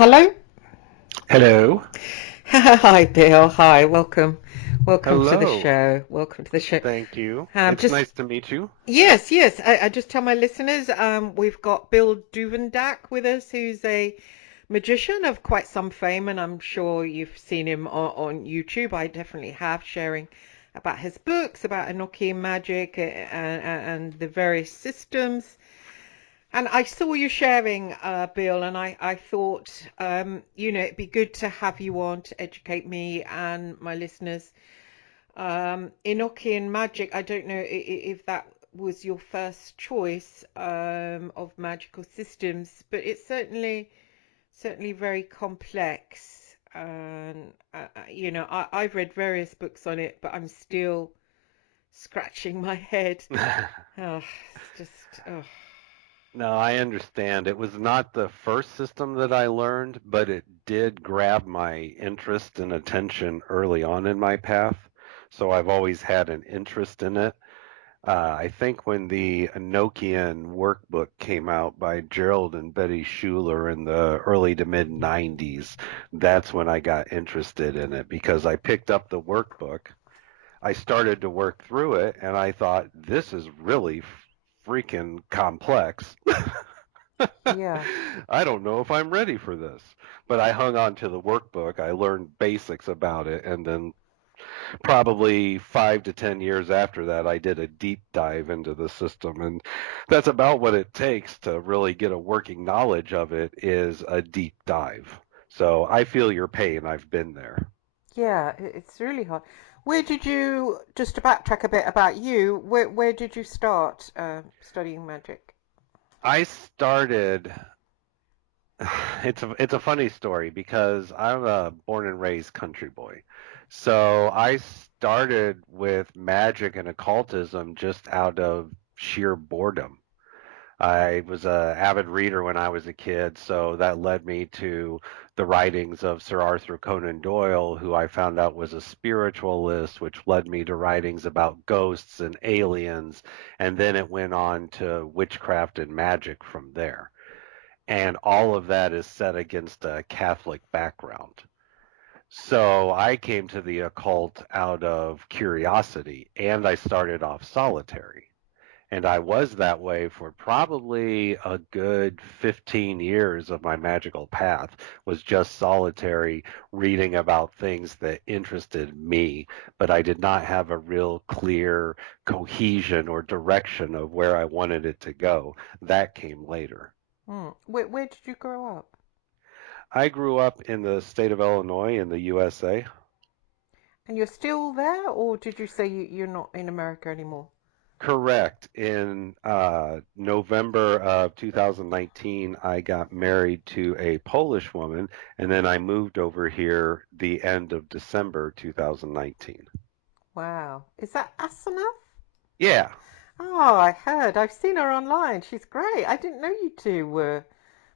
Hello? Hello. Hi, Bill. Hi, welcome. Welcome to the Hello. show. Welcome to the show. Thank you. It's Just nice to meet you. yes. I just tell my listeners, we've got Bill Duvendack with us, who's a magician of quite some fame, and I'm sure you've seen him on YouTube. I definitely have, sharing about his books, about Enochian magic and the various systems. And I saw you sharing, Bill, and I thought, it'd be good to have you on to educate me and my listeners. Enochian magic, I don't know if that was your first choice of magical systems, but it's certainly very complex. And, I've read various books on it, but I'm still scratching my head. Oh, it's just, oh. No, I understand. It was not the first system that I learned, but it did grab my interest and attention early on in my path. So I've always had an interest in it. I think when the Enochian workbook came out by Gerald and Betty Schuler in the early to mid 90s, that's when I got interested in it because I picked up the workbook. I started to work through it and I thought, this is really freaking complex. Yeah. I don't know if I'm ready for this. But I hung on to the workbook. I learned basics about it. And then probably 5 to 10 years after that, I did a deep dive into the system. And that's about what it takes to really get a working knowledge of it is a deep dive. So I feel your pain. I've been there. Yeah, it's really hard. Where did you, just to backtrack a bit about you, where did you start studying magic? I started it's a funny story because I'm a born and raised country boy. So I started with magic and occultism just out of sheer boredom. I was a avid reader when I was a kid, so that led me to the writings of Sir Arthur Conan Doyle, who I found out was a spiritualist, which led me to writings about ghosts and aliens, and then it went on to witchcraft and magic from there, and all of that is set against a Catholic background. So I came to the occult out of curiosity, and I started off solitary. And I was that way for probably a good 15 years of my magical path, was just solitary, reading about things that interested me, but I did not have a real clear cohesion or direction of where I wanted it to go. That came later. Where did you grow up? I grew up in the state of Illinois in the USA. And you're still there, or did you say you're not in America anymore? Correct. In November of 2019, I got married to a Polish woman, and then I moved over here the end of December 2019. Wow. Is that Asenath? Yeah. Oh, I heard. I've seen her online. She's great. I didn't know you two were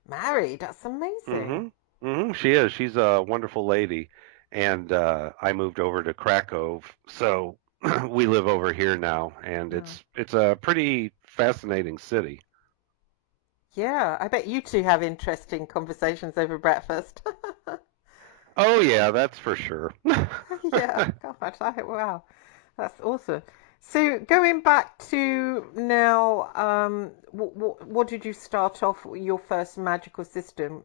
married. That's amazing. hmm She is. She's a wonderful lady. And I moved over to Krakow, so we live over here now, and Oh. it's a pretty fascinating city. Yeah, I bet you two have interesting conversations over breakfast. Oh yeah, that's for sure. Yeah, God, wow, that's awesome. So going back to now, what did you start off with your first magical system?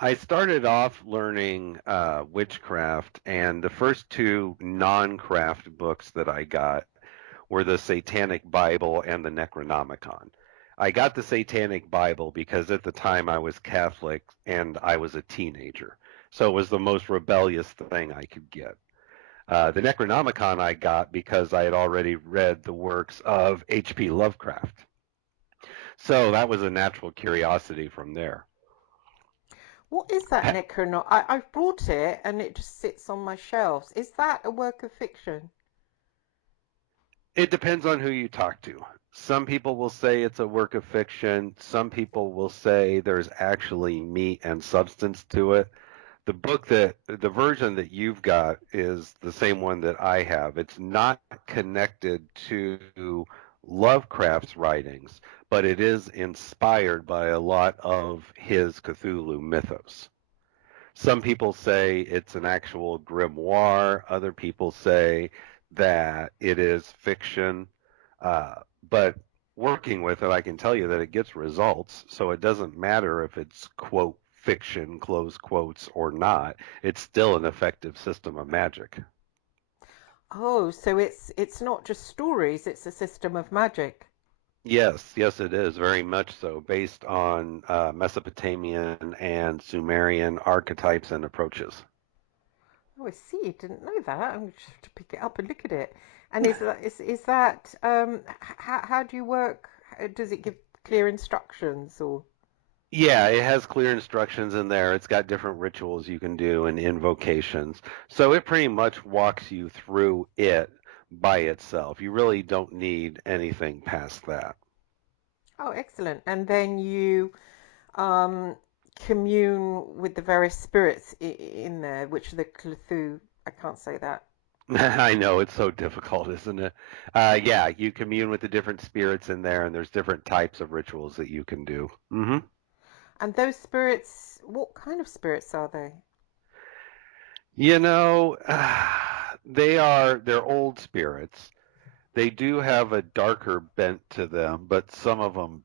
I started off learning witchcraft, and the first two non-craft books that I got were the Satanic Bible and the Necronomicon. I got the Satanic Bible because at the time I was Catholic and I was a teenager, so it was the most rebellious thing I could get. The Necronomicon I got because I had already read the works of H.P. Lovecraft, so that was a natural curiosity from there. What is that Necrono? I've brought it and it just sits on my shelves. Is that a work of fiction? It depends on who you talk to. Some people will say it's a work of fiction. Some people will say there's actually meat and substance to it. The version that you've got is the same one that I have. It's not connected to Lovecraft's writings, but it is inspired by a lot of his Cthulhu mythos. Some people say it's an actual grimoire. Other people say that it is fiction. Uh, but working with it, I can tell you that it gets results. So it doesn't matter if it's quote fiction, close quotes, or not. It's still an effective system of magic. Oh, so it's not just stories, it's a system of magic. Yes, yes, it is very much so, based on Mesopotamian and Sumerian archetypes and approaches. Oh, I see. Didn't know that. I'm going to have to pick it up and look at it. And is that how do you work? Does it give clear instructions or? Yeah, it has clear instructions in there. It's got different rituals you can do and invocations. So it pretty much walks you through it by itself. You really don't need anything past that. Oh, excellent. And then you um, commune with the various spirits in there, which are the Cthulhu. I can't say that. I know it's so difficult, isn't it? Yeah, you commune with the different spirits in there, and there's different types of rituals that you can do. And those spirits, what kind of spirits are they? You know, they're old spirits. They do have a darker bent to them, but some of them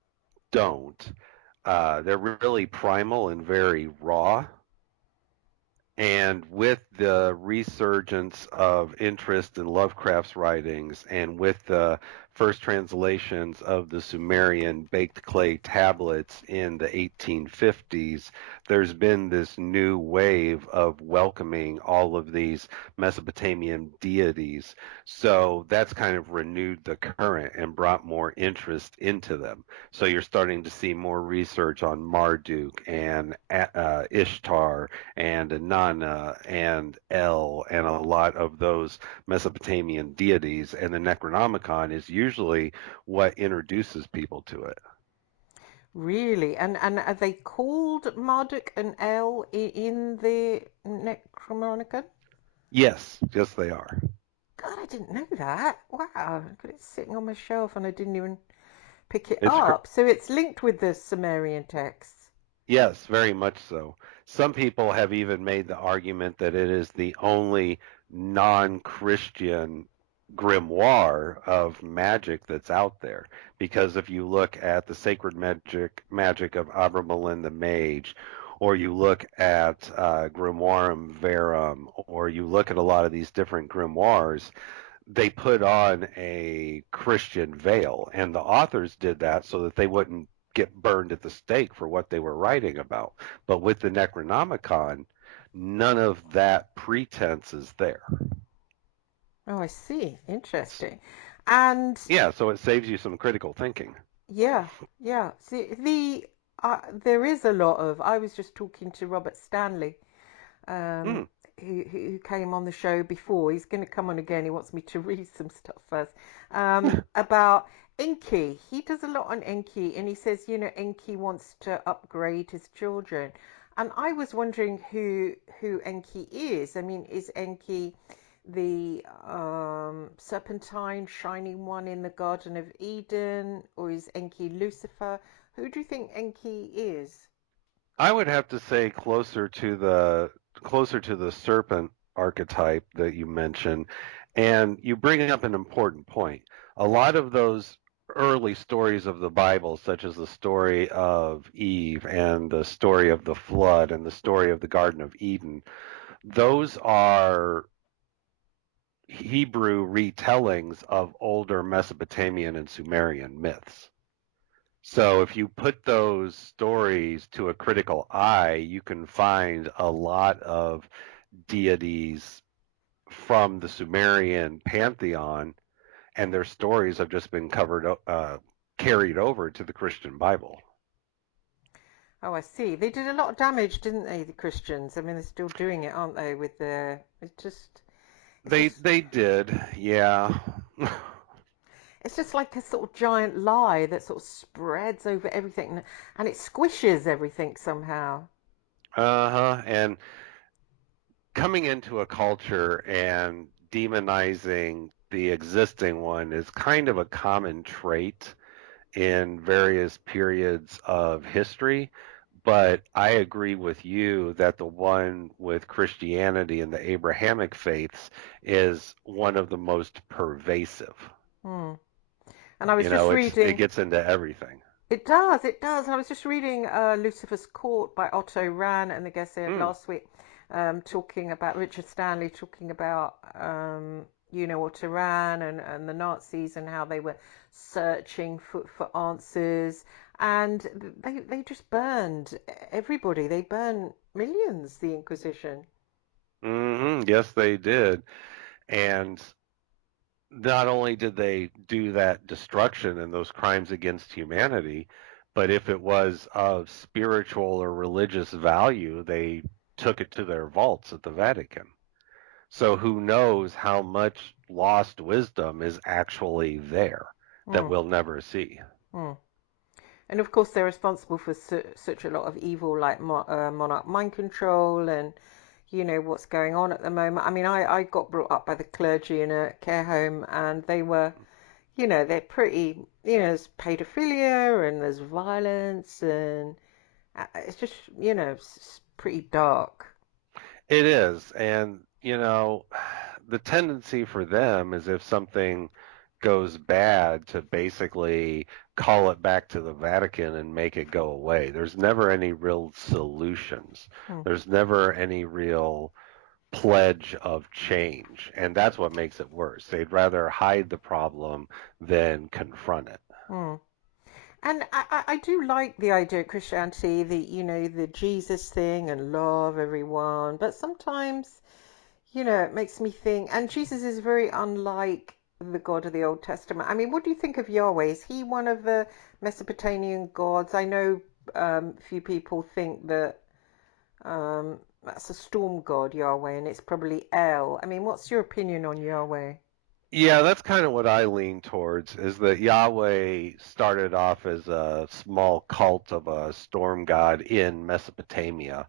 don't. They're really primal and very raw. And with the resurgence of interest in Lovecraft's writings and with the first translations of the Sumerian baked clay tablets in the 1850s, there's been this new wave of welcoming all of these Mesopotamian deities. So that's kind of renewed the current and brought more interest into them. So you're starting to see more research on Marduk and Ishtar and Nana and El and a lot of those Mesopotamian deities, and the Necronomicon is usually what introduces people to it. Really? And are they called Marduk and El in the Necronomicon? Yes, yes, they are. God, I didn't know that. Wow. I've got it sitting on my shelf and I didn't even pick it It's up. So it's linked with the Sumerian texts. Yes, very much so. Some people have even made the argument that it is the only non-Christian grimoire of magic that's out there. Because if you look at the sacred magic of Abramelin the Mage, or you look at Grimoirem Verum, or you look at a lot of these different grimoires, they put on a Christian veil, and the authors did that so that they wouldn't get burned at the stake for what they were writing about. But with the Necronomicon, none of that pretense is there. Oh, I see. Interesting. And Yeah, so it saves you some critical thinking. yeah, yeah. See, there is a lot of. I was just talking to Robert Stanley, um, Mm. who came on the show before. He's going to come on again. He wants me to read some stuff first about Enki. He does a lot on Enki, and he says, Enki wants to upgrade his children. And I was wondering who Enki is. I mean, is Enki the serpentine shining one in the Garden of Eden, or is Enki Lucifer? Who do you think Enki is? I would have to say closer to the serpent archetype that you mentioned, and you bring up an important point. A lot of those early stories of the Bible, such as the story of Eve and the story of the flood and the story of the Garden of Eden, those are Hebrew retellings of older Mesopotamian and Sumerian myths. So if you put those stories to a critical eye, you can find a lot of deities from the Sumerian pantheon, and their stories have just been carried over to the Christian Bible. Oh, I see. They did a lot of damage, didn't they, the Christians? I mean, they're still doing it, aren't they? With it's They just, they did, yeah. it's just like a sort of giant lie that sort of spreads over everything, and it squishes everything somehow. Uh-huh. And coming into a culture and demonizing the existing one is kind of a common trait in various periods of history. But I agree with you that the one with Christianity and the Abrahamic faiths is one of the most pervasive. Hmm. And I was You just know, it reading. gets into everything. It does, it does. And I was just reading Lucifer's Court by Otto Rahn and the guest they had Mm, last week, talking about Richard Stanley, talking about, Otto Rahn and the Nazis and how they were searching for answers. And they just burned everybody. They burned millions, the Inquisition. yes, they did. And not only did they do that destruction and those crimes against humanity, but if it was of spiritual or religious value, they took it to their vaults at the Vatican. So who knows how much lost wisdom is actually there that Mm, we'll never see. mm. And of course, they're responsible for such a lot of evil, like monarch mind control and what's going on at the moment. I mean, I got brought up by the clergy in a care home, and they were, they're pretty, there's pedophilia and there's violence, and it's just, it's pretty dark. It is. And, the tendency for them is if something goes bad to basically call it back to the Vatican and make it go away. There's never any real solutions. Hmm, There's never any real pledge of change. And that's what makes it worse. They'd rather hide the problem than confront it. hmm. And I do like the idea of Christianity, the Jesus thing and love everyone, but sometimes it makes me think, and Jesus is very unlike the God of the Old Testament. I mean, what do you think of Yahweh? Is he one of the Mesopotamian gods? I know few people think that that's a storm god, Yahweh, and it's probably El. I mean, what's your opinion on Yahweh? Yeah, that's kind of what I lean towards is that Yahweh started off as a small cult of a storm god in Mesopotamia,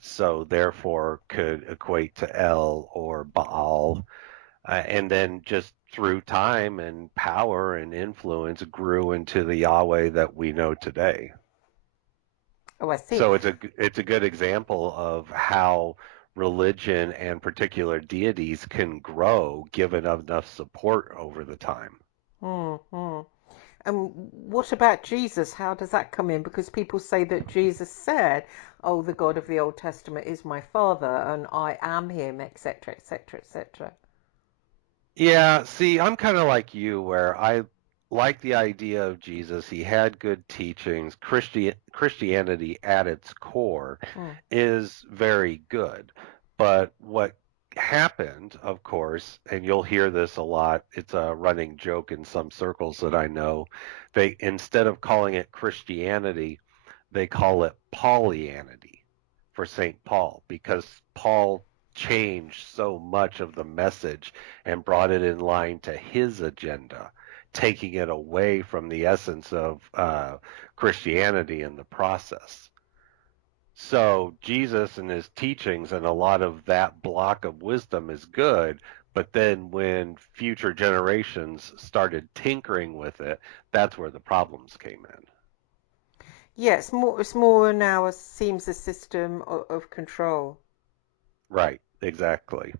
so therefore could equate to El or Baal, and then just through time and power and influence grew into the Yahweh that we know today. Oh, I see. So it's a good example of how religion and particular deities can grow given enough support over the time. Hmm, hmm. And what about Jesus? How does that come in? Because people say that Jesus said, "Oh, the God of the Old Testament is my Father, and I am Him," etc., etc., etc. Yeah, see, I'm kind of like you where I like the idea of Jesus. He had good teachings. Christianity at its core Mm. is very good. But what happened, of course, and you'll hear this a lot, it's a running joke in some circles that I know, they instead of calling it Christianity, they call it Paulianity for St. Paul because Paul changed so much of the message and brought it in line to his agenda, taking it away from the essence of Christianity in the process. So Jesus and his teachings and a lot of that block of wisdom is good, but then when future generations started tinkering with it, that's where the problems came in. Yeah, it's more now seems a system of control. Right, exactly.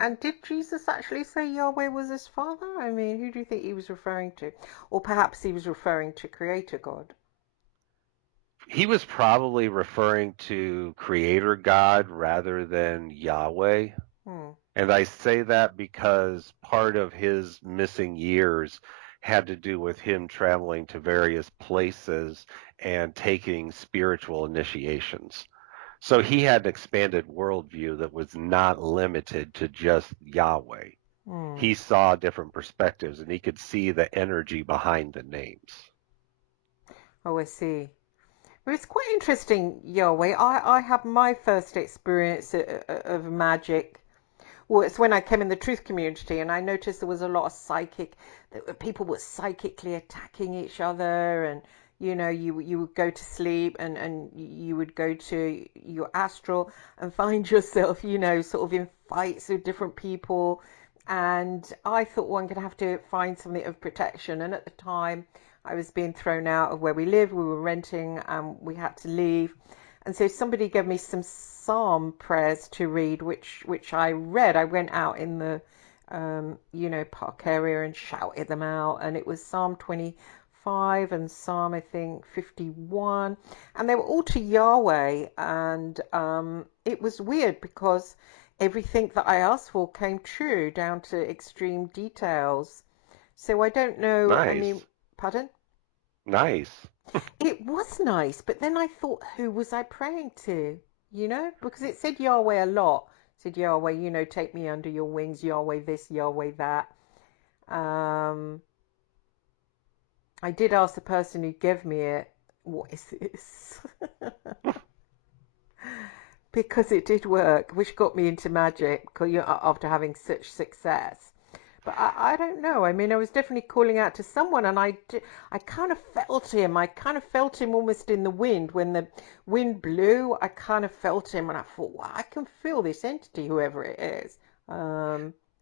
And did Jesus actually say Yahweh was his father? I mean, who do you think he was referring to? Or perhaps he was referring to Creator God. He was probably referring to Creator God rather than Yahweh. Hmm. And I say that because part of his missing years had to do with him traveling to various places and taking spiritual initiations. So he had an expanded worldview that was not limited to just Yahweh. Hmm. He saw different perspectives and he could see the energy behind the names. Oh, I see. Well, it's quite interesting, Yahweh. I had my first experience of magic. Well, it's when I came in the truth community, and I noticed there was a lot of that people were psychically attacking each other, and you would go to sleep, and you would go to your astral and find yourself, sort of in fights with different people, And I thought, well, I'm going to have to find something of protection. And at the time, I was being thrown out of where we lived. We were renting and we had to leave. And so somebody gave me some psalm prayers to read, which I read. I went out in the, park area and shouted them out. And it was Psalm 25 and Psalm, I think, 51. And they were all to Yahweh. And it was weird because everything that I asked for came true down to extreme details. So I don't know. I mean, Nice. pardon? Nice. It was nice, but then I thought, who was I praying to? Because it said Yahweh a lot. It said Yahweh, take me under your wings, Yahweh this, Yahweh that. Um, I did ask the person who gave me it, what is this? Because it did work, which got me into magic after having such success. But I don't know. I mean, I was definitely calling out to someone, and I kind of felt him. I kind of felt him almost in the wind. When the wind blew, I kind of felt him, and I thought, wow, I can feel this entity, whoever it is.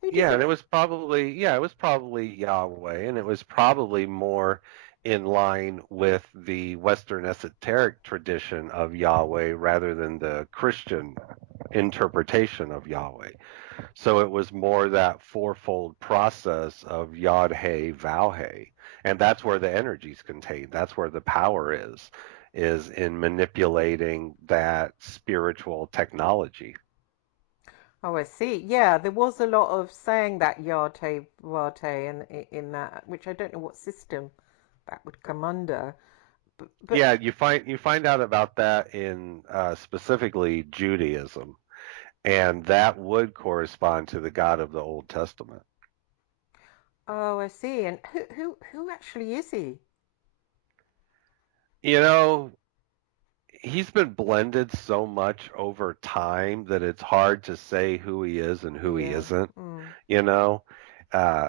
Who do you Yeah, and think? it was probably Yahweh, and it was probably more in line with the Western esoteric tradition of Yahweh rather than the Christian interpretation of Yahweh. So it was more that fourfold process of Yod Hey Vow Hey, and that's where the energy's contained. That's where the power is in manipulating that spiritual technology. Oh, I see. Yeah, there was a lot of saying that Yarte Varte in that, which I don't know what system that would come under. But Yeah, you find out about that in specifically Judaism, and that would correspond to the God of the Old Testament. oh, I see. And who actually is he? You know, he's been blended so much over time that it's hard to say who he is and who he Yeah. isn't, Mm. you know,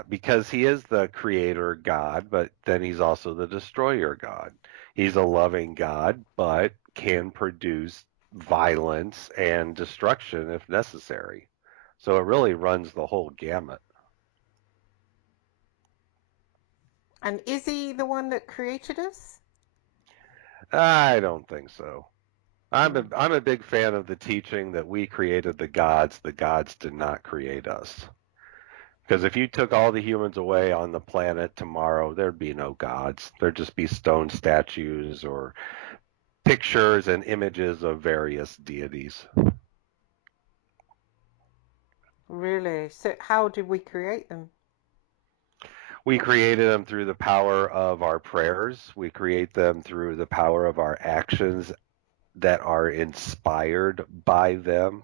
because he is the creator God, but then he's also the destroyer God. He's a loving God, but can produce violence and destruction if necessary. So it really runs the whole gamut. And is he the one that created us? I don't think so. I'm a Mm. I'm a big fan of the teaching that we created the gods did not create us. Because if you took all the humans away on the planet tomorrow, there'd be no gods. There'd just be stone statues or pictures and images of various deities. Really? So how did we create them? We created them through the power of our prayers. We create them through the power of our actions that are inspired by them.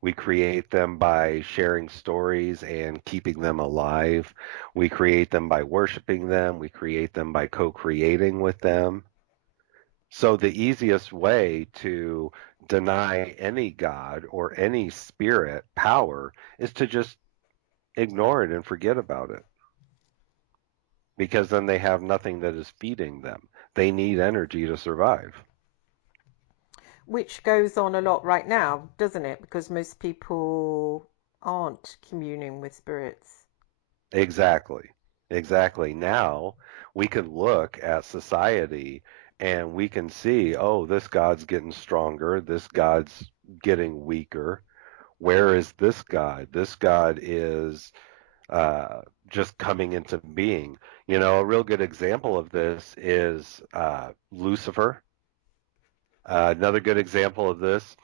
We create them by sharing stories and keeping them alive. We create them by worshiping them. We create them by co creating with them. So the easiest way to deny any god or any spirit power is to just ignore it and forget about it because then they have nothing that is feeding them. They need energy to survive. Which goes on a lot right now, doesn't it? Because most people aren't communing with spirits. Exactly. Exactly. Now we can look at society and we can see, oh, this god's getting stronger, this god's getting weaker. Where is this god? This god is just coming into being. You know, a real good example of this is Lucifer. Another good example of this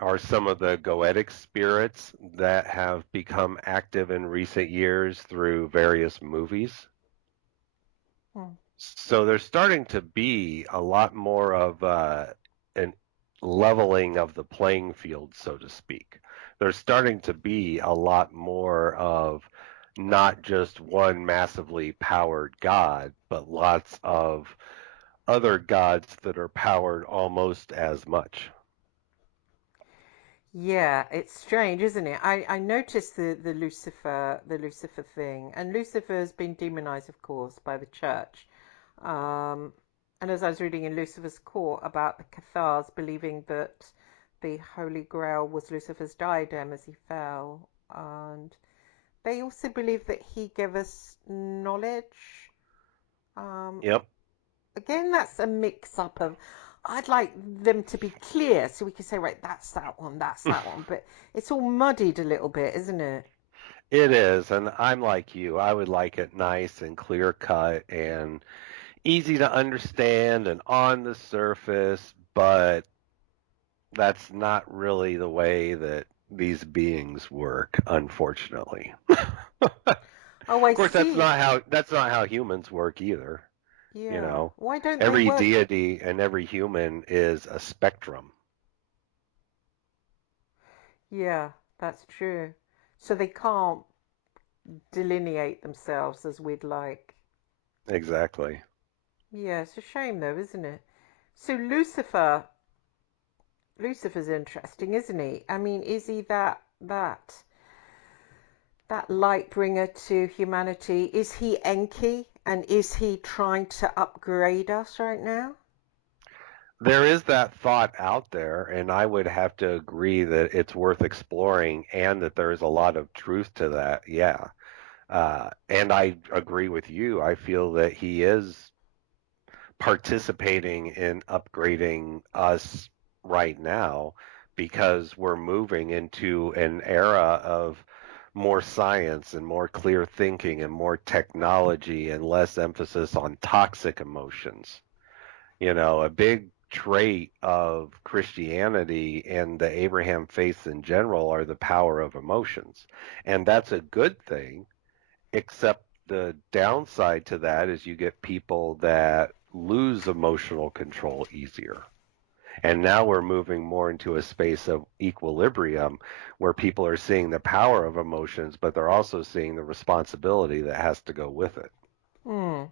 are some of the goetic spirits that have become active in recent years through various movies. Hmm. So there's starting to be a lot more of an leveling of the playing field, so to speak. There's starting to be a lot more of not just one massively powered god, but lots of other gods that are powered almost as much. Yeah, it's strange, isn't it? I noticed the Lucifer thing, and Lucifer has been demonized, of course, by the church. Um, and as I was reading in Lucifer's Court about the Cathars believing that the Holy Grail was Lucifer's diadem as he fell, and they also believe that he gave us knowledge. Um, Yep. Again, that's a mix up of. I'd like them to be clear so we can say, right, that's that one, that's that one. But it's all muddied a little bit, isn't it? It is, and I'm like you. I would like it nice and clear cut and easy to understand and on the surface, but that's not really the way that these beings work, unfortunately. Of Oh, I course, that's see. not how humans work either. You Yeah. know, Why don't they every work? deity and every human is a spectrum. Yeah, that's true. So they can't delineate themselves as we'd like. Exactly. Yeah, it's a shame though, isn't it? So Lucifer's interesting, isn't he? I mean, is he that light bringer to humanity? Is he Enki? And is he trying to upgrade us right now? There is that thought out there, and I would have to agree that it's worth exploring and that there's a lot of truth to that. Yeah. And I agree with you. I feel that he is participating in upgrading us right now because we're moving into an era of more science and more clear thinking and more technology and less emphasis on toxic emotions. You know, a big trait of Christianity and the Abraham faith in general are the power of emotions. And that's a good thing, except the downside to that is you get people that lose emotional control easier. And now we're moving more into a space of equilibrium where people are seeing the power of emotions, but they're also seeing the responsibility that has to go with it. Hmm.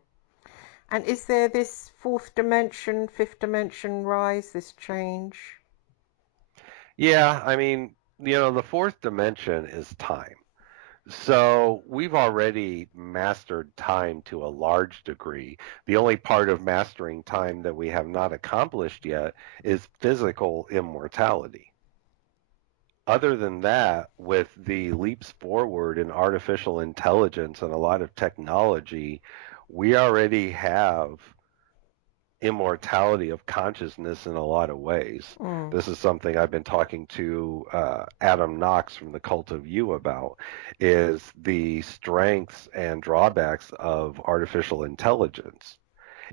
And is there this fourth dimension, fifth dimension rise, this change? Yeah, I mean, the fourth dimension is time. So we've already mastered time to a large degree. The only part of mastering time that we have not accomplished yet is physical immortality. Other than that, with the leaps forward in artificial intelligence and a lot of technology, we already have immortality of consciousness in a lot of ways. Hmm. This is something I've been talking to Adam Knox from the Cult of You about, is the strengths and drawbacks of artificial intelligence.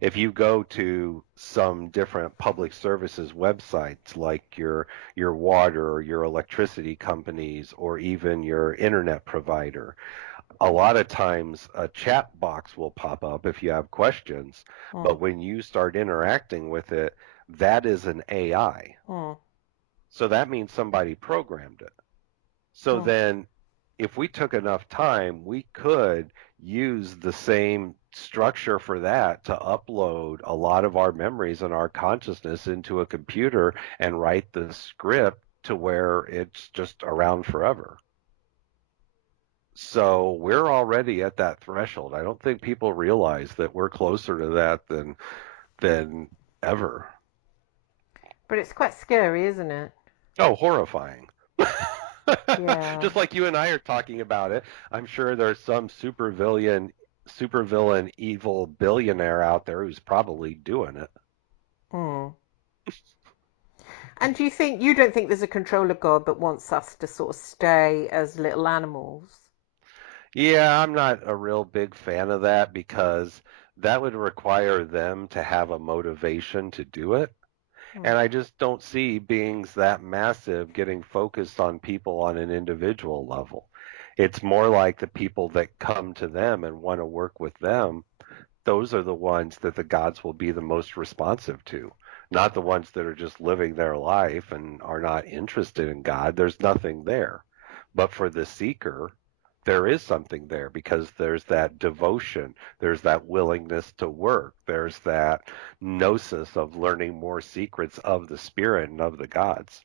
If you go to some different public services websites like your water or your electricity companies or even your internet provider, a lot of times a chat box will pop up if you have questions, Hmm. but when you start interacting with it, that is an AI. Hmm. So that means somebody programmed it. So Hmm. then if we took enough time, we could use the same structure for that to upload a lot of our memories and our consciousness into a computer and write the script to where it's just around forever. So we're already at that threshold. I don't think people realize that we're closer to that than ever. But it's quite scary, isn't it? Oh, horrifying. Yeah. Just like you and I are talking about it, I'm sure there's some supervillain evil billionaire out there who's probably doing it. Hmm. And you don't think there's a controller god that wants us to sort of stay as little animals? Yeah, I'm not a real big fan of that because that would require them to have a motivation to do it. Hmm. And I just don't see beings that massive getting focused on people on an individual level. It's more like the people that come to them and want to work with them. Those are the ones that the gods will be the most responsive to, not the ones that are just living their life and are not interested in God. There's nothing there. But for the seeker, there is something there because there's that devotion, there's that willingness to work, there's that gnosis of learning more secrets of the spirit and of the gods.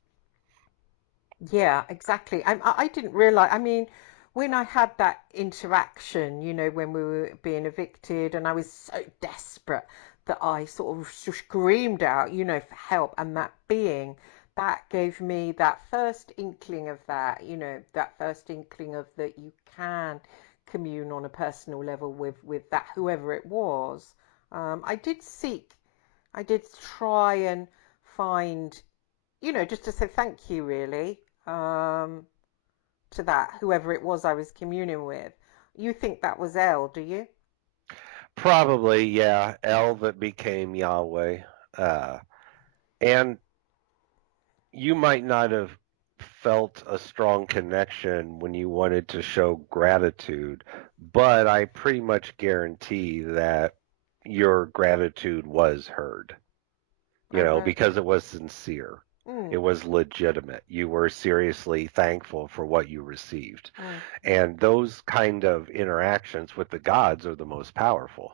Yeah, exactly. I didn't realize. I mean, when I had that interaction, when we were being evicted, and I was so desperate that I sort of screamed out, for help, and that being, that gave me that first inkling of that, that first inkling of that you can commune on a personal level with that whoever it was. I did seek, I did try and find, just to say thank you really, to that whoever it was I was communing with. You think that was Elle, do you? Probably, yeah. El that became Yahweh. Uh, and you might not have felt a strong connection when you wanted to show gratitude, but I pretty much guarantee that your gratitude was heard, I don't. because it was sincere. It Mm, was legitimate. You were seriously thankful for what you received. mm, And those kind of interactions with the gods are the most powerful.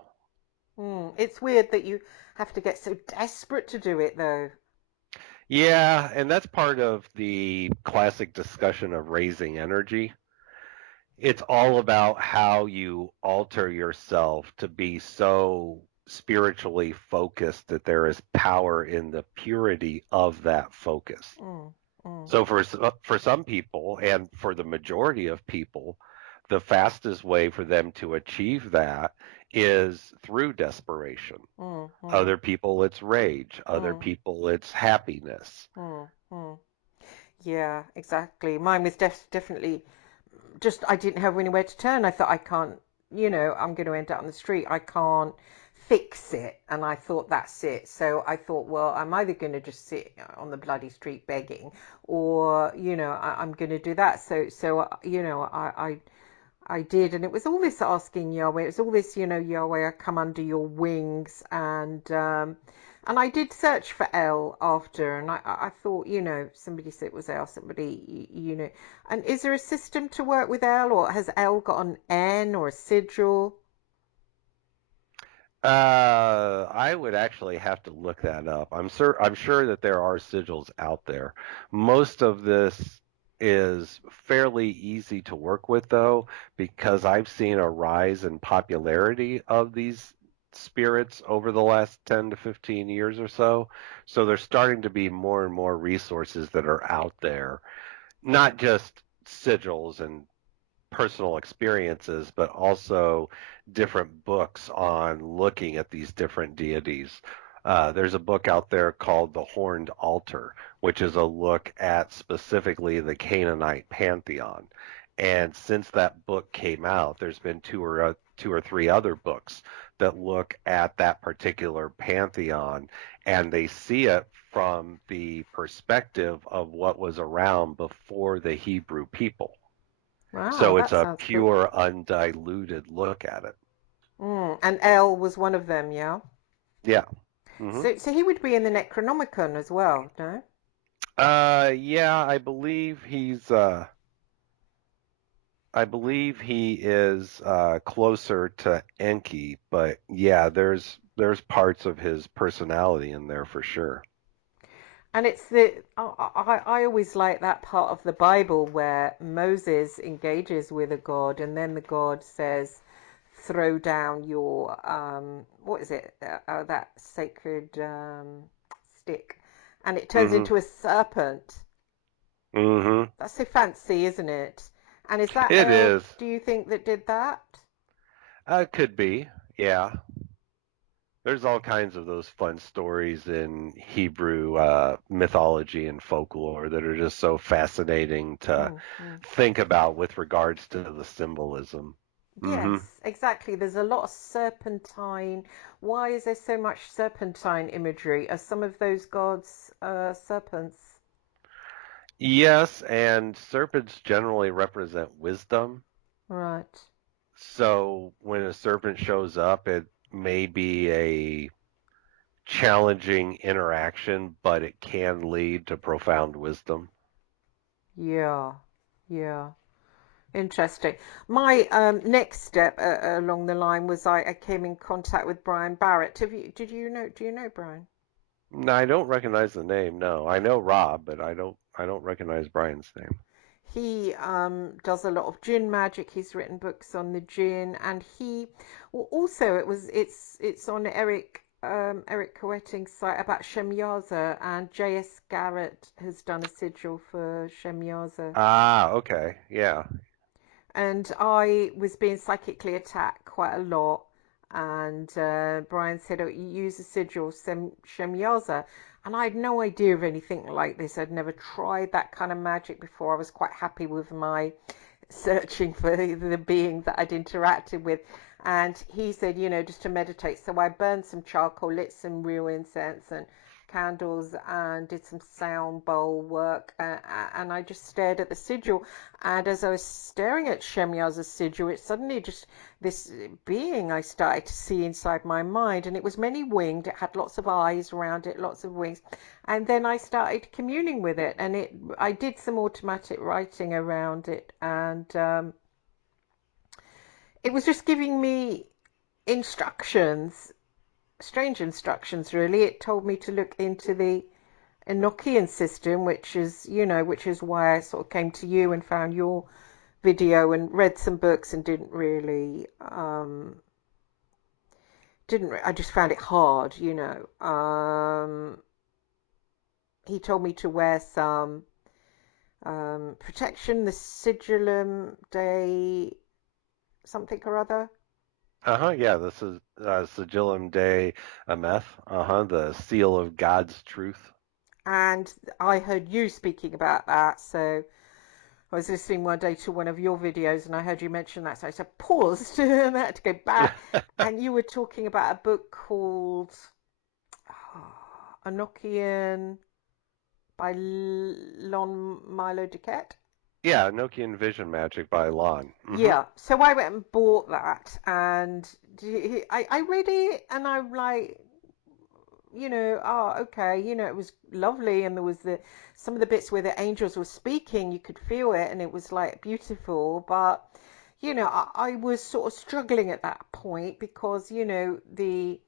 It's weird that you have to get so desperate to do it, though. Yeah, and that's part of the classic discussion of raising energy. It's all about how you alter yourself to be so spiritually focused that there is power in the purity of that focus. Mm, mm, So for some people and for the majority of people, the fastest way for them to achieve that is through desperation. mm, mm, Other people it's rage, other mm, people it's happiness. mm. Yeah, exactly. Mine was definitely just I didn't have anywhere to turn. I thought I can't, I'm going to end up on the street. I can't fix it. And I thought that's it. So I thought, well, I'm either going to just sit on the bloody street begging or, I'm going to do that. I did. And it was all this asking Yahweh. It was all this, Yahweh, I come under your wings. And I did search for L after, and I thought, somebody said it was L, somebody, And is there a system to work with L, or has L got an N or a sigil? I would actually have to look that up. I'm sure that there are sigils out there. Most of this is fairly easy to work with though, because I've seen a rise in popularity of these spirits over the last 10 to 15 years or so. So there's starting to be more and more resources that are out there, not just sigils and personal experiences, but also different books on looking at these different deities. There's a book out there called The Horned Altar, which is a look at specifically the Canaanite pantheon. And since that book came out, there's been two or three other books that look at that particular pantheon, and they see it from the perspective of what was around before the Hebrew people. Wow, So it's that a sounds good. pure, undiluted look at it. And L was one of them, yeah. Yeah. hmm So he would be in the Necronomicon as well, no? Yeah, I believe he is closer to Enki, but yeah, there's parts of his personality in there for sure. And it's I always like that part of the Bible where Moses engages with a god, and then the god says, "Throw down your what is it? That sacred stick," and it turns hmm into a serpent. hmm That's so fancy, isn't it? And is that It El? is. Do you think that did that? Could be. Yeah. There's all kinds of those fun stories in Hebrew mythology and folklore that are just so fascinating to Mm, mm. think about with regards to the symbolism. hmm Yes, exactly. There's a lot of serpentine. Why is there so much serpentine imagery? Are some of those gods serpents? Yes, and serpents generally represent wisdom. Right. So when a serpent shows up, it may be a challenging interaction, but it can lead to profound wisdom. Yeah. Yeah. Interesting. My next step along the line was I came in contact with Brian Barrett. Did you know? Do you know Brian? No, I don't recognize the name. No, I know Rob, but I don't recognize Brian's name. He does a lot of gin magic. He's written books on the gin, and he well, also it's on Eric. Eric Coetting's site about Shemyaza, and J.S. Garrett has done a sigil for Shemyaza. Ah, okay. Yeah. And I was being psychically attacked quite a lot. And Brian said, "Oh, you use a sigil, Shemyaza." And I had no idea of anything like this. I'd never tried that kind of magic before. I was quite happy with my searching for the being that I'd interacted with. And he said, just to meditate. So I burned some charcoal, lit some real incense and candles, and did some sound bowl work. And I just stared at the sigil. And as I was staring at Shemyaza's sigil, it suddenly just this being I started to see inside my mind. And it was many winged. It had lots of eyes around it, lots of wings. And then I started communing with it, and I did some automatic writing around it, and it was just giving me instructions, strange instructions really. It told me to look into the Enochian system, which is why I sort of came to you and found your video and read some books and didn't I just found it hard. He told me to wear some protection, the sigillum de something or other. Uh-huh. Yeah, this is Sigillum Dei Ameth. Uh-huh. The seal of God's truth. And I heard you speaking about that, so I was listening one day to one of your videos and I heard you mention that, so I said paused and I had to go back. And you were talking about a book called Enochian by Lon Milo Duquette. Yeah, Enochian Vision Magic by Lon. Mm-hmm. Yeah, so I went and bought that, and I read it, and I'm like, okay, it was lovely, and there was some of the bits where the angels were speaking, you could feel it, and it was like beautiful, but I was sort of struggling at that point because the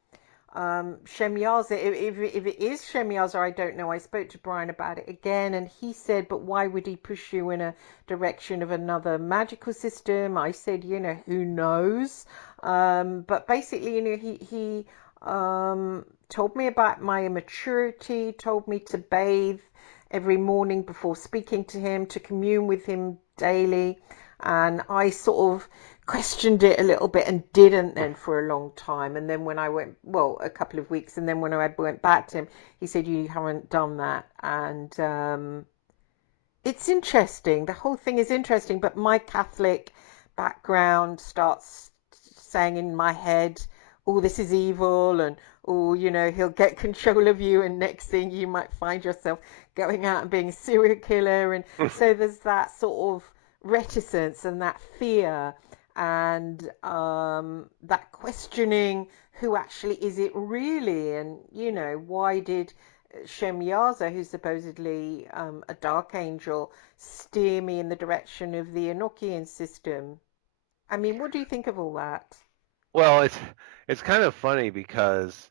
Shemyaza, if it is Shemyaza, I don't know. I spoke to Brian about it again, and he said, but why would he push you in a direction of another magical system? I said, who knows? But basically, he told me about my immaturity, told me to bathe every morning before speaking to him, to commune with him daily, and I sort of questioned it a little bit and didn't then for a long time. And then when I went, well, a couple of weeks, and then when I went back to him, he said, "You haven't done that." And it's interesting. The whole thing is interesting, but my Catholic background starts saying in my head, "Oh, this is evil," and "Oh, he'll get control of you," and next thing you might find yourself going out and being a serial killer. And so there's that sort of reticence and that fear and that questioning, who actually is it really? And why did Shemyaza, who's supposedly a dark angel, steer me in the direction of the Enochian system? I mean, what do you think of all that? Well, it's kind of funny because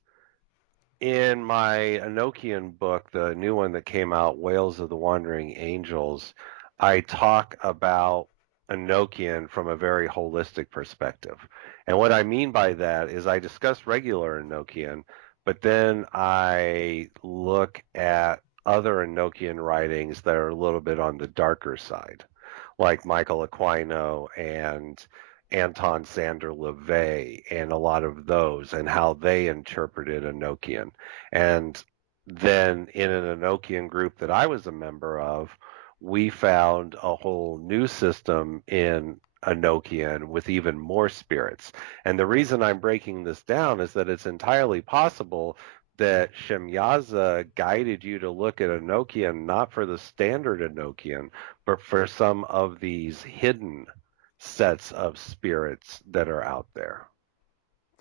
in my Enochian book, the new one that came out, Whales of the Wandering Angels, I talk about Enochian from a very holistic perspective. And what I mean by that is I discuss regular Enochian, but then I look at other Enochian writings that are a little bit on the darker side, like Michael Aquino and Anton Sander LaVey and a lot of those and how they interpreted Enochian. And then in an Enochian group that I was a member of, we found a whole new system in Enochian with even more spirits. And the reason I'm breaking this down is that it's entirely possible that Shemyaza guided you to look at Enochian not for the standard Enochian, but for some of these hidden sets of spirits that are out there.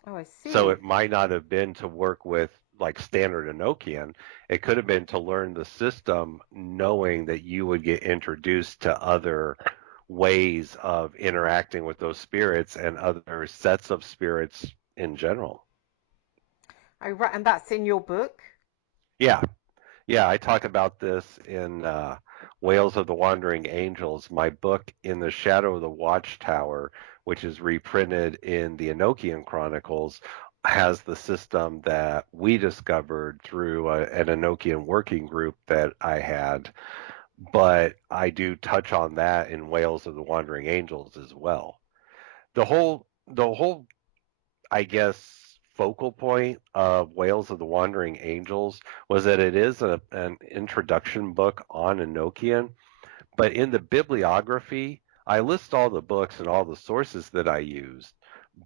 Oh, I So see. it might not have been to work with like standard Enochian. It could have been to learn the system knowing that you would get introduced to other ways of interacting with those spirits and other sets of spirits in general. And that's in your book. Yeah, yeah, I talk about this in Whales of the Wandering Angels, my book In the Shadow of the Watchtower, which is reprinted in the Enochian Chronicles. has the system that we discovered through an Enochian working group that I had, but I do touch on that in Whales of the Wandering Angels as well. The whole I guess focal point of Whales of the Wandering Angels was that it is an introduction book on Enochian, but in the bibliography, I list all the books and all the sources that I used.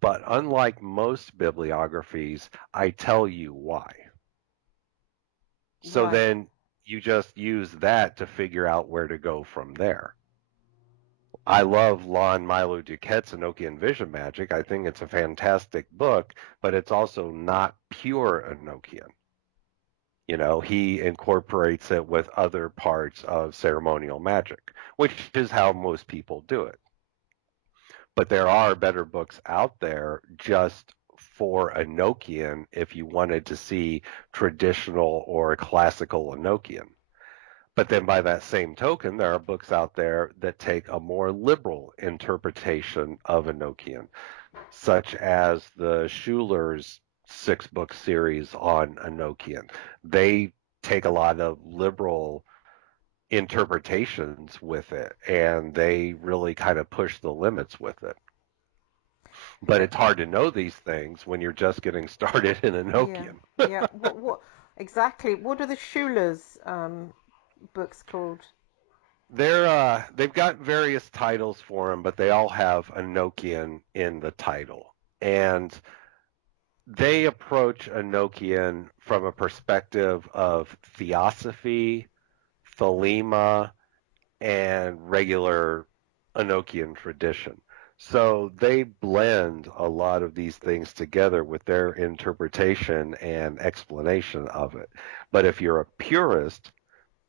But unlike most bibliographies, I tell you why. So Right. then you just use that to figure out where to go from there. I love Lon Milo Duquette's Enochian Vision Magic. I think it's a fantastic book, but it's also not pure Enochian. You know, he incorporates it with other parts of ceremonial magic, which is how most people do it. But there are better books out there just for Enochian if you wanted to see traditional or classical Enochian. But then by that same token, there are books out there that take a more liberal interpretation of Enochian, such as the Schuler's 6-book series on Enochian. They take a lot of liberal interpretations with it, and they really kind of push the limits with it. But Yeah. it's hard to know these things when you're just getting started in Yeah. Enochian. Yeah. What exactly? What are the Schuler's books called? They've got various titles for them, but they all have Enochian in the title. And they approach Enochian from a perspective of theosophy, thelema, and regular Enochian tradition. So they blend a lot of these things together with their interpretation and explanation of it. But if you're a purist,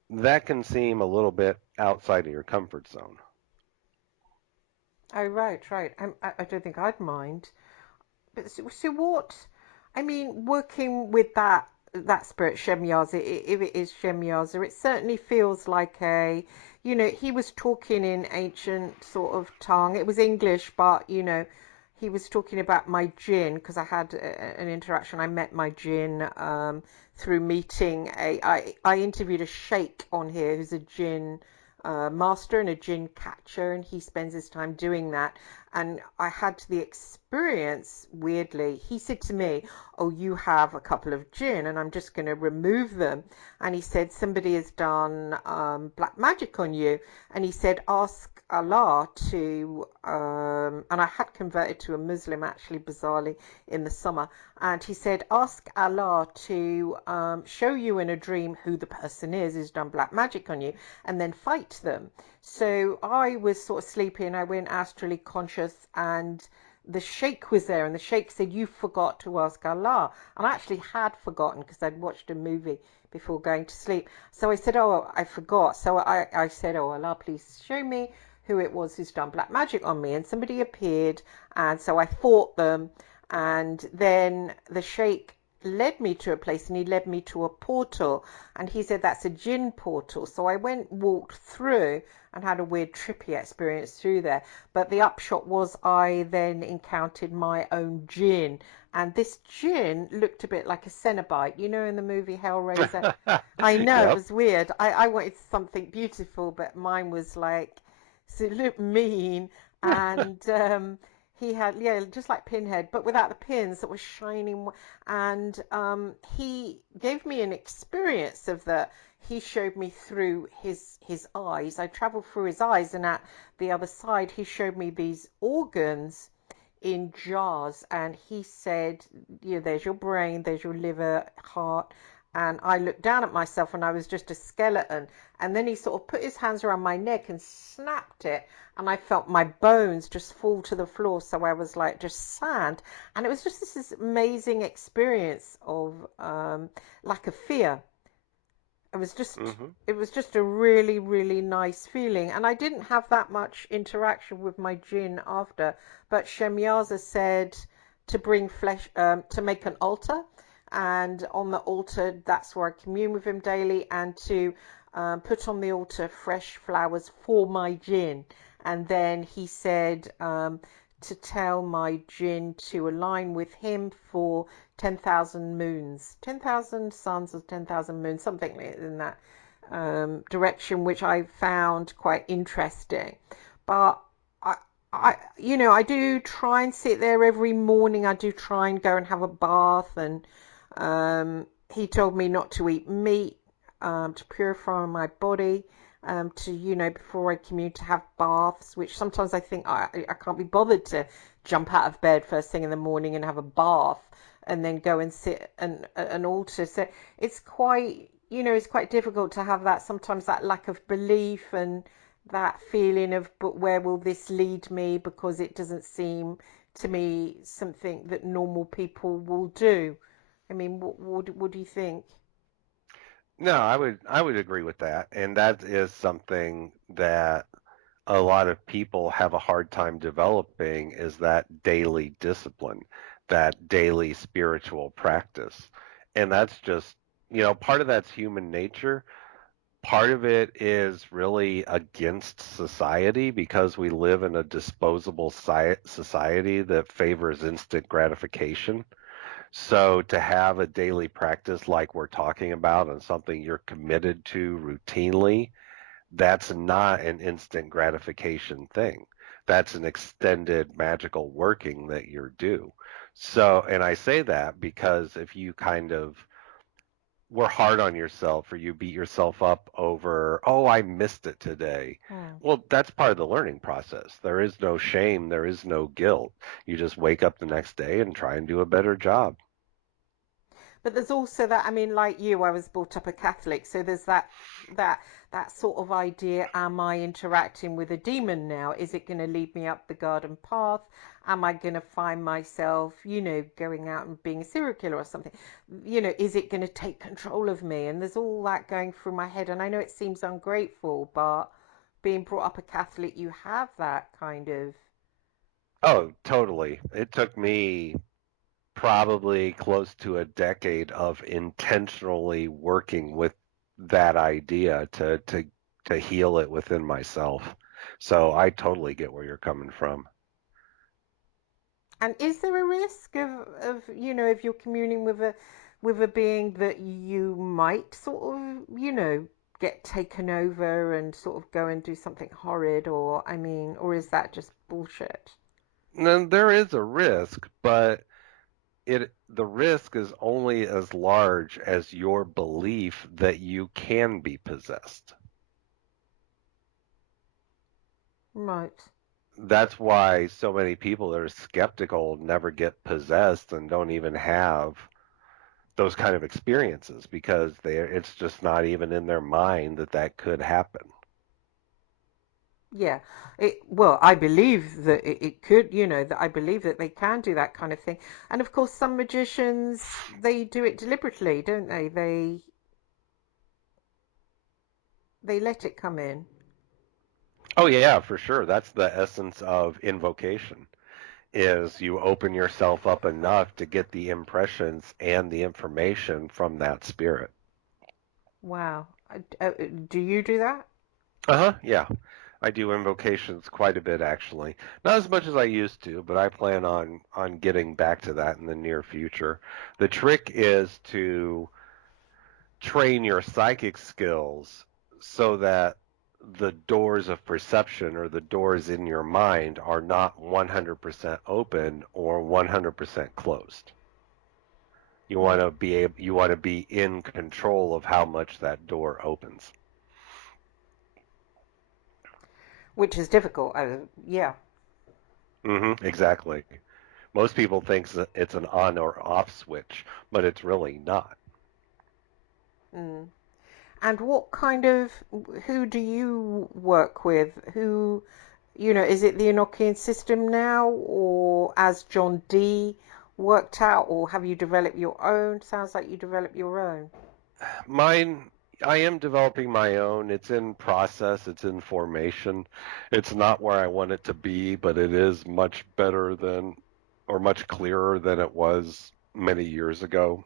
that can seem a little bit outside of your comfort zone. Oh, right, right. I don't think I'd mind. But so what? I mean, working with that spirit Shemyaza, if it is Shemyaza, it certainly feels like he was talking in ancient sort of tongue. It was English, but he was talking about my jinn because I had an interaction. I met my jinn through meeting I interviewed a sheikh on here who's a jinn master and a jinn catcher, and he spends his time doing that. And I had the experience, weirdly, he said to me, oh, you have a couple of jinn and I'm just going to remove them. And he said, somebody has done black magic on you. And he said, ask Allah to, and I had converted to a Muslim actually, bizarrely, in the summer. And he said, ask Allah to show you in a dream who the person is who's done black magic on you, and then fight them. So I was sort of sleepy and I went astrally conscious, and the sheikh was there, and the sheikh said, you forgot to ask Allah. And I actually had forgotten because I'd watched a movie before going to sleep. So I said, oh, I forgot. So I said, oh, Allah, please show me who it was who's done black magic on me. And somebody appeared, and so I fought them. And then the sheikh led me to a place, and he led me to a portal, and he said that's a jinn portal. So I walked through and had a weird trippy experience through there. But the upshot was I then encountered my own jinn, and this jinn looked a bit like a Cenobite, in the movie Hellraiser. I know, it Yep. was weird. I wanted something beautiful, but mine was like, so it looked mean, and he had, yeah, just like Pinhead, but without the pins that was shining. And he gave me an experience of that. He showed me through his eyes. I traveled through his eyes, and at the other side, he showed me these organs in jars, and he said, there's your brain, there's your liver, heart. And I looked down at myself and I was just a skeleton. And then he sort of put his hands around my neck and snapped it, and I felt my bones just fall to the floor. So I was like just sand. And it was just this amazing experience of lack of fear. It was just Hmm. it was just a really, really nice feeling. And I didn't have that much interaction with my jinn after, but Shemyaza said to bring flesh, to make an altar, and on the altar, that's where I commune with him daily, and to put on the altar fresh flowers for my jinn. And then he said to tell my jinn to align with him for 10,000 moons, 10,000 suns or 10,000 moons, something in that direction, which I found quite interesting. But I, I do try and sit there every morning. I do try and go and have a bath, and he told me not to eat meat, to purify my body, to, before I commute, to have baths, which sometimes I think I can't be bothered to jump out of bed first thing in the morning and have a bath and then go and sit an altar. So it's quite, it's quite difficult to have that, sometimes that lack of belief and that feeling of, but where will this lead me? Because it doesn't seem to me something that normal people will do. I mean, what do you think? No, I would agree with that, and that is something that a lot of people have a hard time developing is that daily discipline, that daily spiritual practice. And that's just, part of that's human nature. Part of it is really against society because we live in a disposable society that favors instant gratification. So to have a daily practice like we're talking about and something you're committed to routinely, that's not an instant gratification thing. That's an extended magical working that you're due. So, and I say that because if you kind of were hard on yourself or you beat yourself up over, oh, I missed it today. Hmm. Well, that's part of the learning process. There is no shame, there is no guilt. You just wake up the next day and try and do a better job. But there's also that, I mean, like you, I was brought up a Catholic, so there's that that sort of idea, am I interacting with a demon now? Is it going to lead me up the garden path? Am I going to find myself, going out and being a serial killer or something? Is it going to take control of me? And there's all that going through my head. And I know it seems ungrateful, but being brought up a Catholic, you have that kind of. Oh, totally. It took me probably close to a decade of intentionally working with that idea to heal it within myself. So I totally get where you're coming from. And is there a risk of if you're communing with a being that you might sort of, get taken over and sort of go and do something horrid, or I mean, or is that just bullshit? And there is a risk, but the risk is only as large as your belief that you can be possessed. Right. That's why so many people that are skeptical never get possessed and don't even have those kind of experiences because it's just not even in their mind that that could happen. Yeah. Well, I believe that it could, that I believe that they can do that kind of thing. And of course, some magicians, they do it deliberately, don't they? They let it come in. Oh yeah, for sure. That's the essence of invocation is you open yourself up enough to get the impressions and the information from that spirit. Wow. Do you do that? Uh-huh, yeah. I do invocations quite a bit actually. Not as much as I used to, but I plan on getting back to that in the near future. The trick is to train your psychic skills so that the doors of perception or the doors in your mind are not 100% open or 100% closed. Hmm. You want to be in control of how much that door opens. Which is difficult. Yeah. Exactly. Most people think it's an on or off switch, but it's really not. Mm. And what kind of, who do you work with? Who, is it the Enochian system now, or as John Dee worked out, or have you developed your own? Sounds like you developed your own. Mine, I am developing my own. It's in process, it's in formation. It's not where I want it to be, but it is much better than, or much clearer than it was many years ago.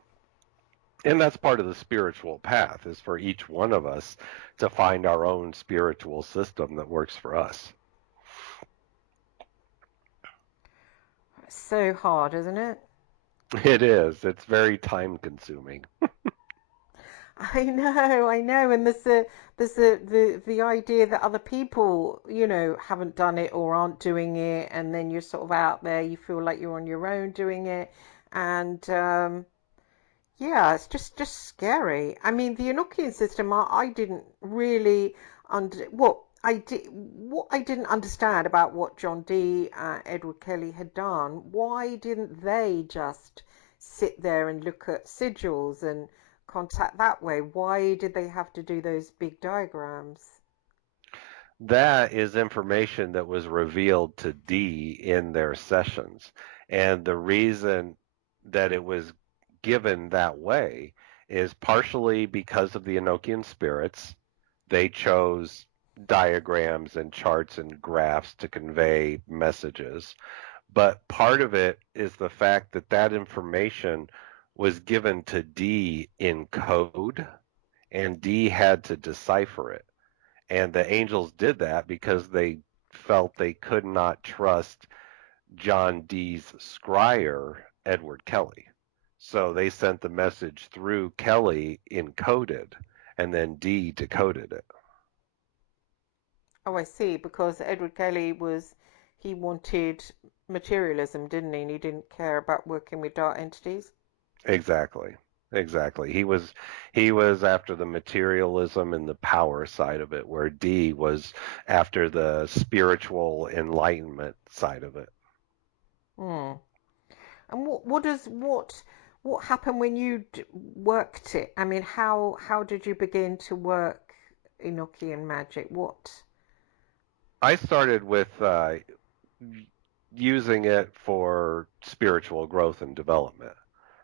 And that's part of the spiritual path, is for each one of us to find our own spiritual system that works for us. So hard, isn't it? It is. It's very time consuming. I know, and there's the idea that other people, haven't done it or aren't doing it, and then you're sort of out there. You feel like you're on your own doing it, and yeah, it's just scary. I mean, the Enochian system, I didn't really what I didn't understand about what John Dee, Edward Kelly had done. Why didn't they just sit there and look at sigils and contact that way? Why did they have to do those big diagrams? That is information that was revealed to D in their sessions. And the reason that it was given that way is partially because of the Enochian spirits. They chose diagrams and charts and graphs to convey messages. But part of it is the fact that that information was given to D in code, and D had to decipher it. And the angels did that because they felt they could not trust John Dee's scryer, Edward Kelly. So they sent the message through Kelly encoded, and then Dee decoded it. Oh, I see, because Edward Kelly he wanted materialism, didn't he? And he didn't care about working with dark entities. Exactly. Exactly. He was after the materialism and the power side of it, where Dee was after the spiritual enlightenment side of it. Hmm. And what happened when you worked it? I mean, how did you begin to work Enochian magic? What? I started with using it for spiritual growth and development.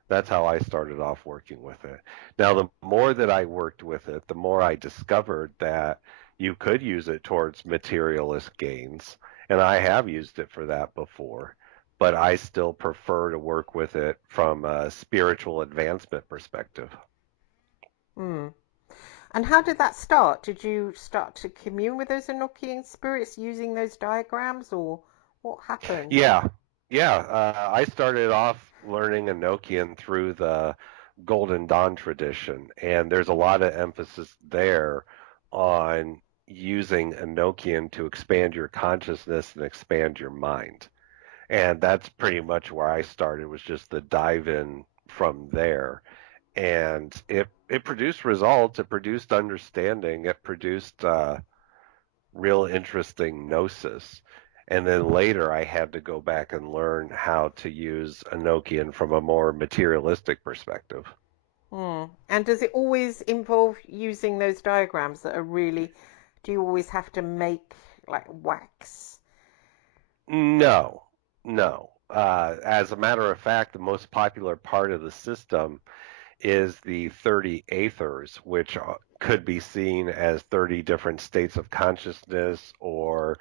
That's how I started off working with it. Now, the more that I worked with it, the more I discovered that you could use it towards materialist gains, and I have used it for that before, but I still prefer to work with it from a spiritual advancement perspective. Hmm. And how did that start? Did you start to commune with those Enochian spirits using those diagrams, or what happened? Yeah, yeah. I started off learning Enochian through the Golden Dawn tradition, and there's a lot of emphasis there on using Enochian to expand your consciousness and expand your mind. And that's pretty much where I started, was just the dive in from there. And it produced results, it produced understanding, it produced real interesting gnosis. And then later I had to go back and learn how to use Enochian from a more materialistic perspective. Hmm. And does it always involve using those diagrams that are really? Do you always have to make like wax? No, no. As a matter of fact, the most popular part of the system is the 30 aethers, which could be seen as 30 different states of consciousness or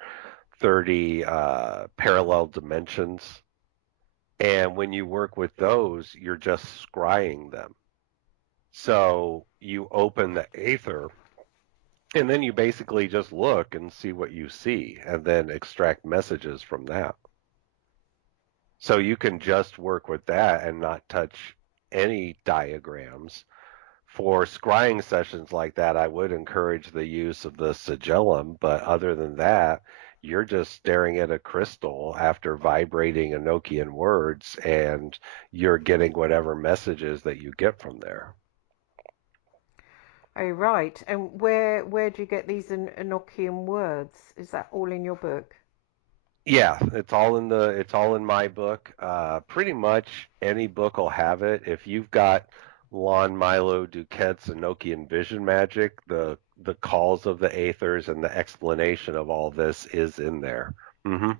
30 parallel dimensions. And when you work with those, you're just scrying them. So you open the Aether, and then you basically just look and see what you see, and then extract messages from that. So you can just work with that and not touch any diagrams. For scrying sessions like that, I would encourage the use of the sigillum, but other than that, you're just staring at a crystal after vibrating Enochian words, and you're getting whatever messages that you get from there. Oh, right. And where do you get these Enochian words? Is that all in your book? Yeah, it's all in my book. Pretty much any book will have it. If you've got Lon Milo Duquette's Enochian Vision Magic, the calls of the Aethers and the explanation of all this is in there. Hmm.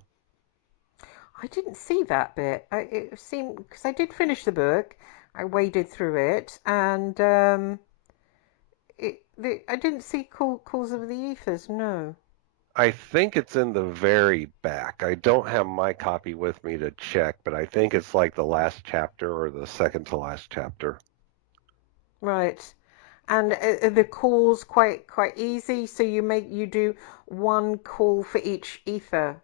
I didn't see that bit. It seemed because I did finish the book. I waded through it, and I didn't see calls of the ethers. No. I think it's in the very back. I don't have my copy with me to check, but I think it's like the last chapter or the second to last chapter. Right. And are the calls quite easy? So you do one call for each ether.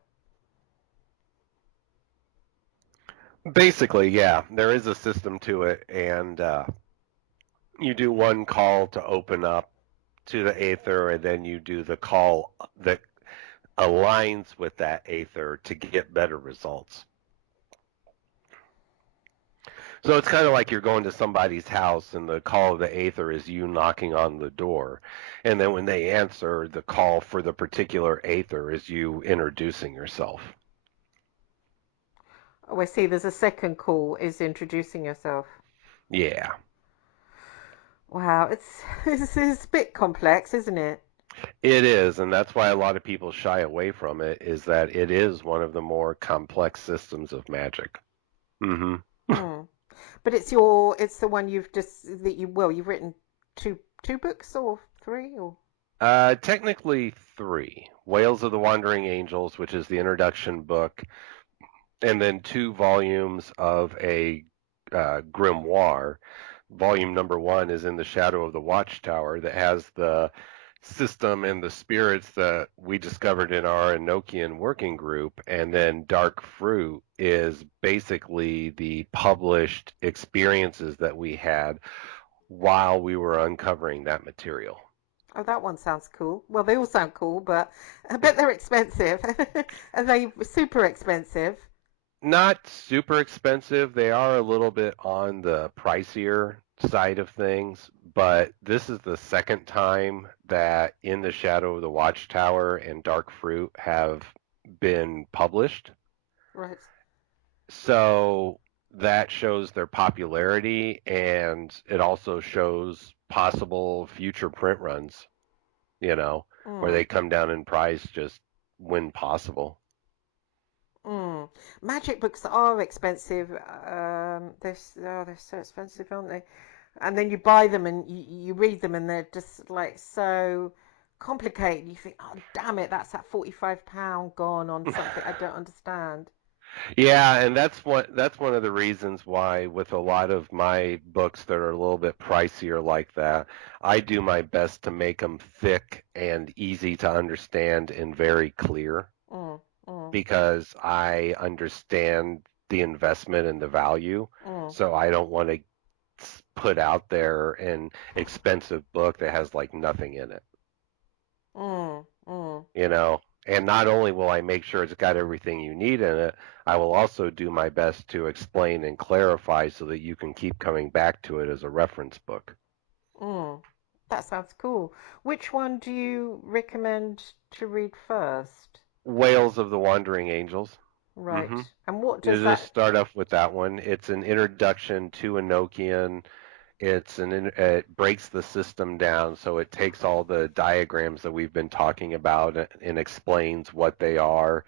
Basically, yeah, there is a system to it, and you do one call to open up to the Aether, and then you do the call that aligns with that Aether to get better results. So it's kind of like you're going to somebody's house, and the call of the Aether is you knocking on the door. And then when they answer, the call for the particular Aether is you introducing yourself. Oh, I see. There's a second call. Is introducing yourself. Yeah, Wow, it's a bit complex, isn't it? it is. And that's why a lot of people shy away from it, is that it is one of the more complex systems of magic. Hmm. Mm. But it's the one you've just that you well, you've written two books or three or Technically three. Whales of the Wandering Angels, which is the introduction book, and then 2 volumes of a grimoire. Volume number 1 is in the Shadow of the Watchtower, that has the system and the spirits that we discovered in our Enochian working group, and then Dark Fruit is basically the published experiences that we had while we were uncovering that material. oh, that one sounds cool. Well, they all sound cool, but I bet they're expensive. Are they super expensive? Not super expensive. They are a little bit on the pricier side of things, but this is the second time that In the Shadow of the Watchtower and Dark Fruit have been published. Right. So that shows their popularity, and it also shows possible future print runs, you know, where Mm. they come down in price just when possible. Mm. Magic books are expensive. They're so expensive, aren't they? And then you buy them and you read them and they're just like so complicated. You think, oh damn it, that's that £45 gone on something I don't understand. Yeah, and that's one of the reasons why with a lot of my books that are a little bit pricier like that, I do my best to make them thick and easy to understand and very clear, Mm, mm, because I understand the investment and the value. mm, So I don't want to put out there an expensive book that has like nothing in it, mm, mm, you know. And not only will I make sure it's got everything you need in it, I will also do my best to explain and clarify so that you can keep coming back to it as a reference book. mm. That sounds cool. Which one do you recommend to read first? Whales of the Wandering Angels. Right. Hmm. And what does You just that? start off with that one. It's an introduction to Enochian. It breaks the system down, so it takes all the diagrams that we've been talking about and explains what they are,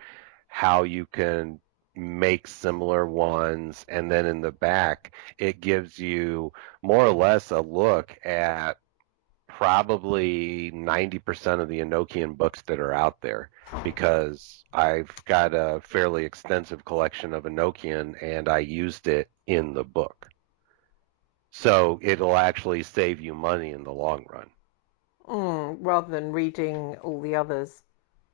how you can make similar ones, and then in the back it gives you more or less a look at probably 90% of the Enochian books that are out there, because I've got a fairly extensive collection of Enochian and I used it in the book. So it'll actually save you money in the long run. Rather than reading all the others.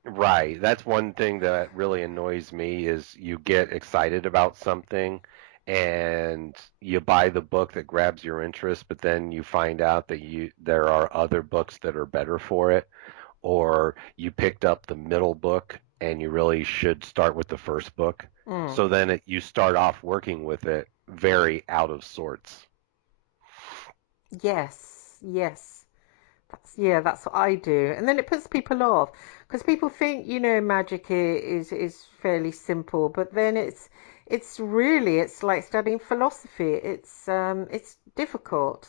Right. That's one thing that really annoys me, is you get excited about something and you buy the book that grabs your interest, but then you find out that there are other books that are better for it, or you picked up the middle book and you really should start with the first book. Mm. So then you start off working with it very out of sorts. Yes, yes. That's what I do. And then it puts people off because people think, magic is fairly simple, but then it's really it's like studying philosophy. It's difficult.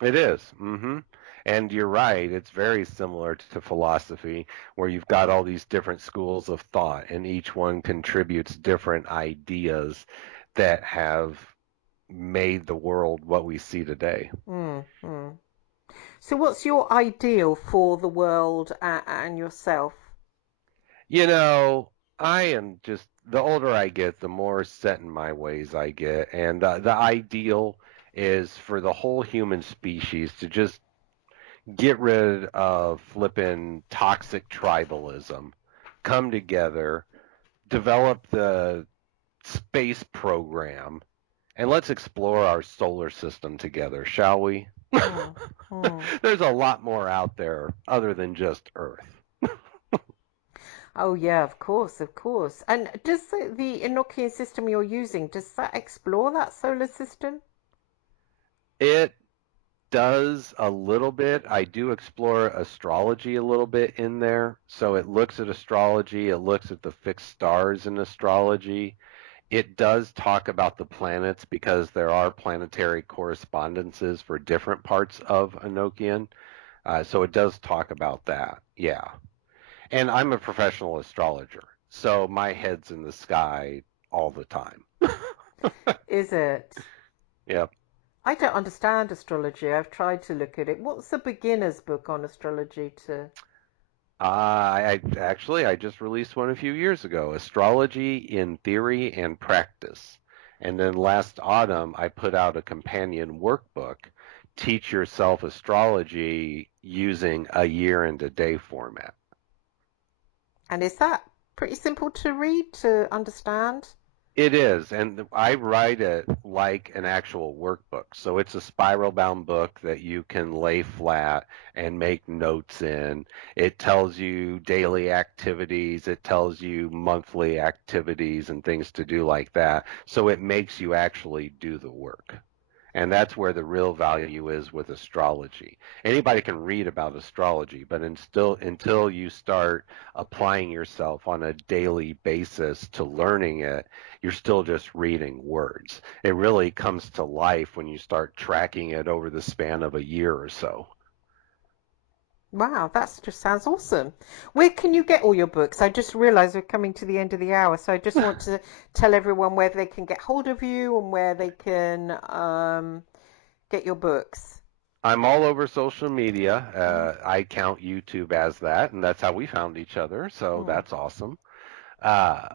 It is. Hmm. And you're right. It's very similar to philosophy, where you've got all these different schools of thought, and each one contributes different ideas that have made the world what we see today. Mm, mm. So what's your ideal for the world and yourself? You know, I am just, the older I get, the more set in my ways I get. And the ideal is for the whole human species to just get rid of flippin' toxic tribalism, come together, develop the space program, and let's explore our solar system together, shall we? Hmm. Hmm. There's a lot more out there other than just Earth. Oh yeah, of course, of course. And does the Enochian system you're using, does that explore that solar system? It does a little bit. I do explore astrology a little bit in there. So it looks at astrology, it looks at the fixed stars in astrology. It does talk about the planets because there are planetary correspondences for different parts of Enochian. So it does talk about that. Yeah. And I'm a professional astrologer. So my head's in the sky all the time. Is it? Yep. I don't understand astrology. I've tried to look at it. What's a beginner's book on astrology to? I just released one a few years ago, Astrology in Theory and Practice. And then last autumn, I put out a companion workbook, Teach Yourself Astrology using a year and a day format. And is that pretty simple to read, to understand? It is, and I write it like an actual workbook. So it's a spiral bound book that you can lay flat and make notes in. It tells you daily activities, it tells you monthly activities and things to do like that. So it makes you actually do the work. And that's where the real value is with astrology. Anybody can read about astrology, but until you start applying yourself on a daily basis to learning it, you're still just reading words. It really comes to life when you start tracking it over the span of a year or so. Wow, that just sounds awesome. Where can you get all your books? I just realized we're coming to the end of the hour, so I just want to tell everyone where they can get hold of you and where they can get your books. I'm all over social media. Mm, I count YouTube as that, and that's how we found each other. So mm. that's awesome. Uh,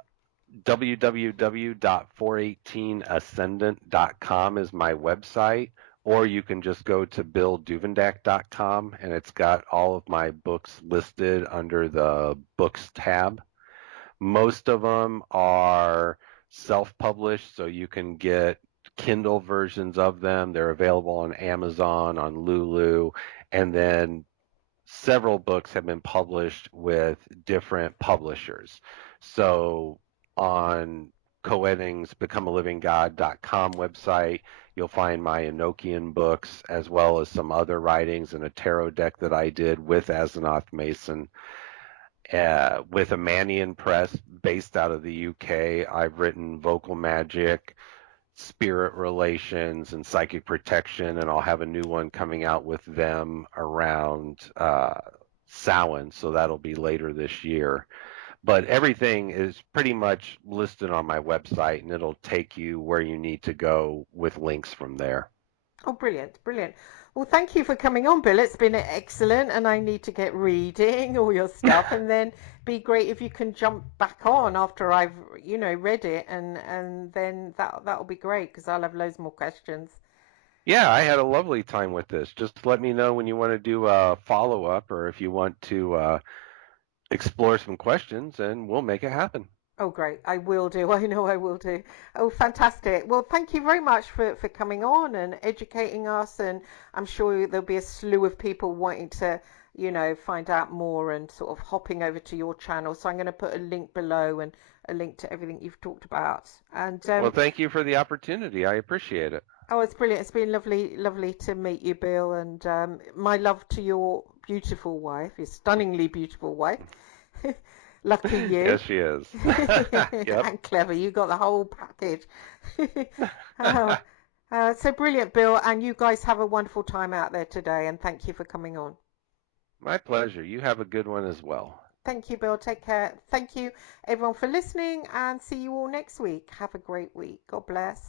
www.418ascendant.com is my website, or you can just go to billduvendack.com and it's got all of my books listed under the books tab. Most of them are self-published, so you can get Kindle versions of them. They're available on Amazon, on Lulu, and then several books have been published with different publishers. So on Coedding's becomealiving.god.com website, you'll find my Enochian books as well as some other writings and a tarot deck that I did with Asenath Mason. With a Manian Press based out of the UK, I've written Vocal Magic, Spirit Relations, and Psychic Protection, and I'll have a new one coming out with them around Samhain, so that'll be later this year. But everything is pretty much listed on my website, and it'll take you where you need to go with links from there. Oh, brilliant, brilliant. Well, thank you for coming on, Bill. It's been excellent, and I need to get reading all your stuff, and then be great if you can jump back on after I've, read it, and then that'll be great because I'll have loads more questions. Yeah, I had a lovely time with this. Just let me know when you want to do a follow up or if you want to explore some questions, and we'll make it happen. Oh, great. I will do. I know I will do. Oh, fantastic. Well, thank you very much for coming on and educating us. And I'm sure there'll be a slew of people wanting to, find out more and sort of hopping over to your channel. So I'm going to put a link below and a link to everything you've talked about. And Well, thank you for the opportunity. I appreciate it. oh, it's brilliant. It's been lovely, lovely to meet you, Bill. And my love to your beautiful wife, your stunningly beautiful wife. Lucky you. Yes, she is. Yep. And clever. You got the whole package. Oh, so brilliant, Bill. And you guys have a wonderful time out there today. And thank you for coming on. My pleasure. You have a good one as well. Thank you, Bill. Take care. Thank you, everyone, for listening. And see you all next week. Have a great week. God bless.